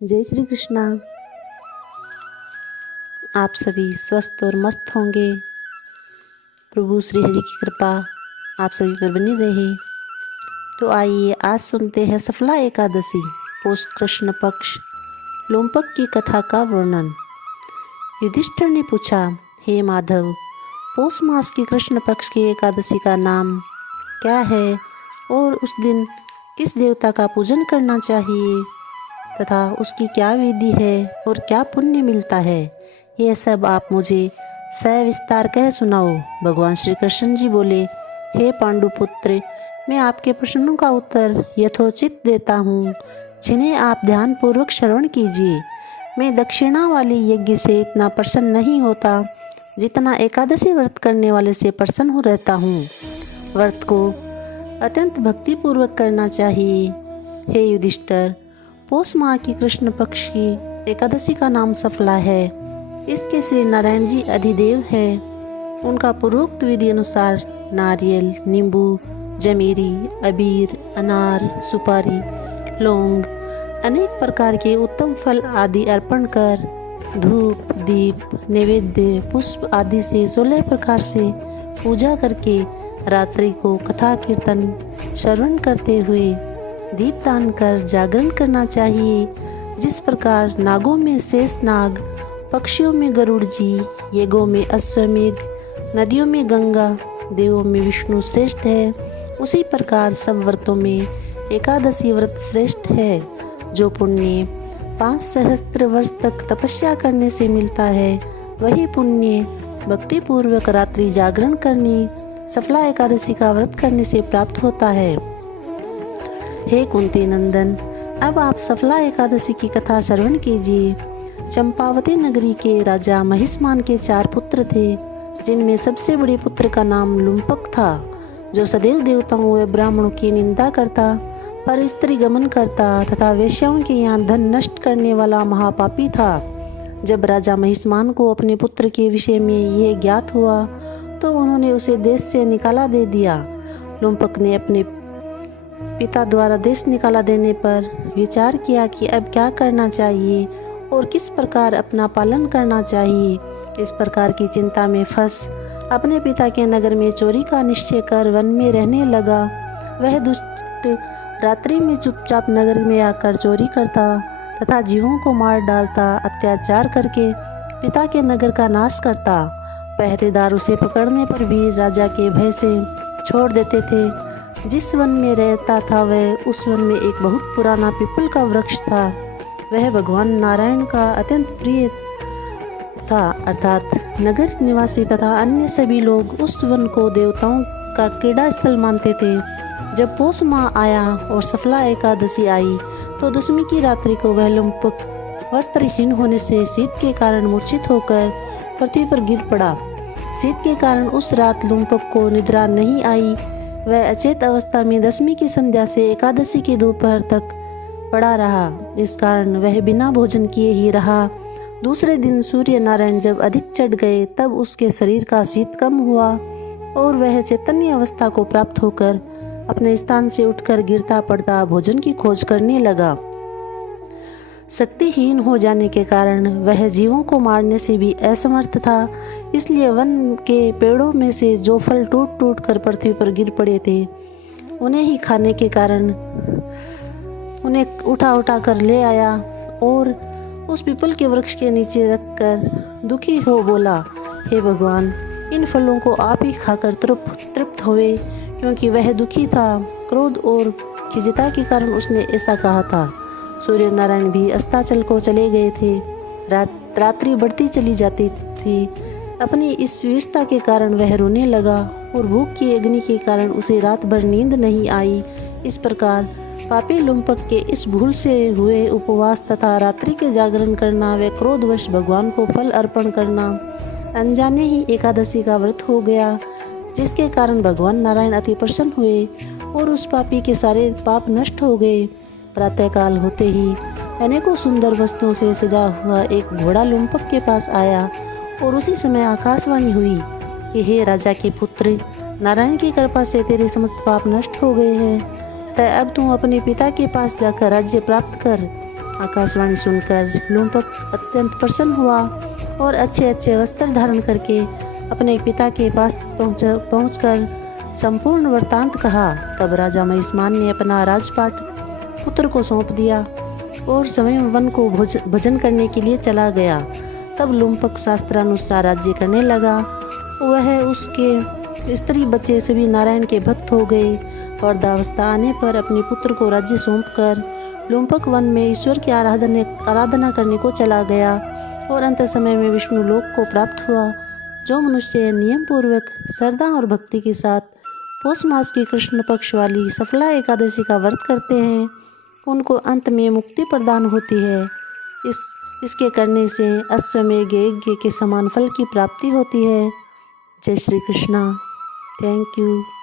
जय श्री कृष्णा। आप सभी स्वस्थ और मस्त होंगे। प्रभु श्री हरि की कृपा आप सभी पर बनी रहे। तो आइए आज सुनते हैं सफला एकादशी पौष कृष्ण पक्ष लोमपक की कथा का वर्णन। युधिष्ठिर ने पूछा, हे माधव, पौष मास की कृष्ण पक्ष की एकादशी का नाम क्या है और उस दिन किस देवता का पूजन करना चाहिए तथा उसकी क्या विधि है और क्या पुण्य मिलता है, यह सब आप मुझे सविस्तार कह सुनाओ। भगवान श्री कृष्ण जी बोले, हे पांडुपुत्र, मैं आपके प्रश्नों का उत्तर यथोचित देता हूँ, जिन्हें आप ध्यान पूर्वक श्रवण कीजिए। मैं दक्षिणा वाले यज्ञ से इतना प्रसन्न नहीं होता जितना एकादशी व्रत करने वाले से प्रसन्न हो रहता हूँ। व्रत को अत्यंत भक्तिपूर्वक करना चाहिए। हे युधिष्ठिर, पौष माह की कृष्ण पक्ष की एकादशी का नाम सफला है। इसके श्री नारायण जी अधिदेव है। उनका पूर्वोक्त विधि अनुसार नारियल, नींबू, जमीरी, अबीर, अनार, सुपारी, लौंग, अनेक प्रकार के उत्तम फल आदि अर्पण कर धूप, दीप, नैवेद्य, पुष्प आदि से 16 प्रकार से पूजा करके रात्रि को कथा कीर्तन श्रवण करते हुए दीपदान कर जागरण करना चाहिए। जिस प्रकार नागों में शेष नाग, पक्षियों में गरुड़ जी, यज्ञों में अश्वमेघ, नदियों में गंगा, देवों में विष्णु श्रेष्ठ है, उसी प्रकार सब व्रतों में एकादशी व्रत श्रेष्ठ है। जो पुण्य 5 सहस्त्र वर्ष तक तपस्या करने से मिलता है, वही पुण्य भक्तिपूर्वक रात्रि जागरण करने, सफला एकादशी का व्रत करने से प्राप्त होता है। हे कुंती नंदन, अब आप सफला एकादशी की कथा श्रवण कीजिए। चंपावती नगरी के राजा महिष्मान के 4 पुत्र थे, जिनमें सबसे बड़े पुत्र का नाम लुम्पक था, जो सदैव देवताओं व ब्राह्मणों की निंदा करता, पर स्त्री गमन करता तथा वेश्याओं के यहाँ धन नष्ट करने वाला महापापी था। जब राजा महिष्मान को अपने पुत्र के विषय में यह ज्ञात हुआ तो उन्होंने उसे देश से निकाला दे दिया। लुम्पक ने अपने पिता द्वारा देश निकाला देने पर विचार किया कि अब क्या करना चाहिए और किस प्रकार अपना पालन करना चाहिए। इस प्रकार की चिंता में फंस अपने पिता के नगर में चोरी का निश्चय कर वन में रहने लगा। वह दुष्ट रात्रि में चुपचाप नगर में आकर चोरी करता तथा जीवों को मार डालता, अत्याचार करके पिता के नगर का नाश करता। पहरेदार उसे पकड़ने पर भी राजा के भय से छोड़ देते थे। जिस वन में रहता था वह उस वन में एक बहुत पुराना पीपल का वृक्ष था। वह भगवान नारायण का अत्यंत प्रिय था, अर्थात नगर निवासी तथा अन्य सभी लोग उस वन को देवताओं का क्रीड़ा स्थल मानते थे। जब पौष माह आया और सफला एकादशी आई तो दशमी की रात्रि को वह लुम्पक वस्त्रहीन होने से शीत के कारण मूर्छित होकर पृथ्वी पर गिर पड़ा। शीत के कारण उस रात लुम्पक को निद्रा नहीं आई। वह अचेत अवस्था में दशमी की संध्या से एकादशी की दोपहर तक पड़ा रहा। इस कारण वह बिना भोजन किए ही रहा। दूसरे दिन सूर्य नारायण जब अधिक चढ़ गए तब उसके शरीर का शीत कम हुआ और वह चैतन्य अवस्था को प्राप्त होकर अपने स्थान से उठकर गिरता पड़ता भोजन की खोज करने लगा। शक्तिहीन हो जाने के कारण वह जीवों को मारने से भी असमर्थ था, इसलिए वन के पेड़ों में से जो फल टूट टूट कर पृथ्वी पर गिर पड़े थे उन्हें ही खाने के कारण उन्हें उठा उठा कर ले आया और उस पीपल के वृक्ष के नीचे रखकर दुखी हो बोला, हे भगवान, इन फलों को आप ही खाकर तृप्त हुए। क्योंकि वह दुखी था, क्रोध और खिजता के कारण उसने ऐसा कहा था। सूर्य नारायण भी अस्ताचल को चले गए थे। रात्रि बढ़ती चली जाती थी। अपनी इस विवशता के कारण वह रोने लगा और भूख की अग्नि के कारण उसे रात भर नींद नहीं आई। इस प्रकार पापी लुम्पक के इस भूल से हुए उपवास तथा रात्रि के जागरण करना व क्रोधवश भगवान को फल अर्पण करना अनजाने ही एकादशी का व्रत हो गया, जिसके कारण भगवान नारायण अति प्रसन्न हुए और उस पापी के सारे पाप नष्ट हो गए। प्रातःकाल होते ही अनेकों सुंदर वस्तुओं से सजा हुआ एक घोड़ा लुम्पक के पास आया और उसी समय आकाशवाणी हुई कि हे राजा के पुत्र, नारायण की कृपा से तेरे समस्त पाप नष्ट हो गए हैं, अतः अब तू अपने पिता के पास जाकर राज्य प्राप्त कर। आकाशवाणी सुनकर लुम्पक अत्यंत प्रसन्न हुआ और अच्छे अच्छे वस्त्र धारण करके अपने पिता के पास पहुंचकर संपूर्ण वृत्तांत कहा। तब राजा महिष्मान ने अपना राजपाट पुत्र को सौंप दिया और स्वयं वन को भोजन करने के लिए चला गया। तब लुम्पक शास्त्रानुसार राज्य करने लगा। वह उसके स्त्री बच्चे सभी नारायण के भक्त हो गए। वृद्धावस्था आने पर अपने पुत्र को राज्य सौंपकर लुम्पक वन में ईश्वर की आराधना करने को चला गया और अंत समय में विष्णु लोक को प्राप्त हुआ। जो मनुष्य नियम पूर्वक श्रद्धा और भक्ति के साथ पौष मास की कृष्ण पक्ष वाली सफला एकादशी का व्रत करते हैं, उनको अंत में मुक्ति प्रदान होती है। इसके करने से अश्वमेघ यज्ञ के समान फल की प्राप्ति होती है। जय श्री कृष्णा। Thank you.